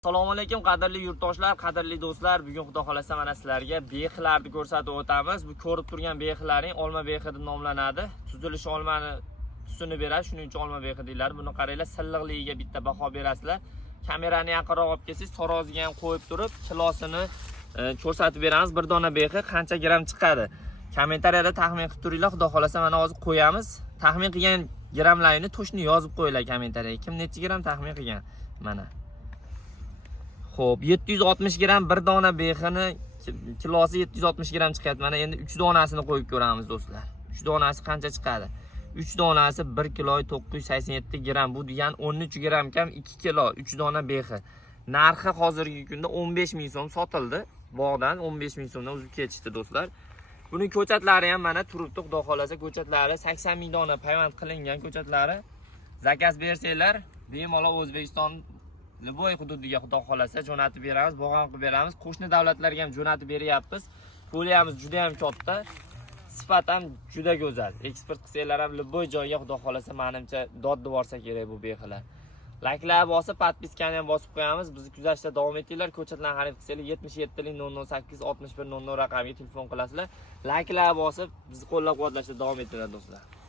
Assalomu alaykum qadrli yurtdoshlar, qadrli do'stlar. Bugun xudo xolasa mana sizlarga behilarni ko'rsatib o'tamiz. Bu ko'rib turgan behilaring olma behi deb nomlanadi. Tuzilishi olmani tusini beradi, shuning uchun olma behi deyiladi. Buni qaranglar, silliqligiga bitta baho berasizlar. Kamerani yaqinroq olib kelsangiz, taroziga ham qo'yib turib, kilosini ko'rsatib beramiz. Bir dona behi qancha gram chiqadi? Kommentariyada taxmin qilib turinglar. Xudo xolasa mana hozir qo'yamiz. Taxmin qilgan gramlarini to'shni yozib qo'yinglar kommentariyaga. Kim necha gram taxmin qilgan? Mana Xo'p, 760 gram bir dona behini kilosi 760 gram chiqadi. Mana endi 3 donasini qo'yib ko'ramiz do'stlar. 3 donasi qancha chiqadi? 3 donasi 1 kilo 987 gram. Bu degani 13 gram kam 2 kilo 3 dona behi. Narxi hozirgi kunda 15 ming so'm sotildi. Bog'dan 15 ming so'mdan uzib ketishdi do'stlar. Buning ko'chatlari ham mana turibdi, xudo xolasa ko'chatlari 80 ming dona payvand qilingan ko'chatlari. Zakaz bersanglar, bemalol O'zbekiston Liboy hududiga xudo xolasa jo'natib beramiz, bog'am qilib beramiz. Qo'shni davlatlarga ham jo'natib beryapmiz. Poliyamiz juda ham katta, sifat ham juda go'zal. Eksport qilsanglar ham Liboy joyga xudo xolasa menimcha doddi borsa kerak bu behilar. Like'lar bosib, podpiskani ham bosib qo'yamiz. Bizni kuzatishda davom etinglar. Ko'chatlarni xarid qilsanglar 77 008 61 00 raqamiga telefon qilasizlar. Like'lar bosib, bizni qo'llab-quvvatlashda davom etinglar do'stlar.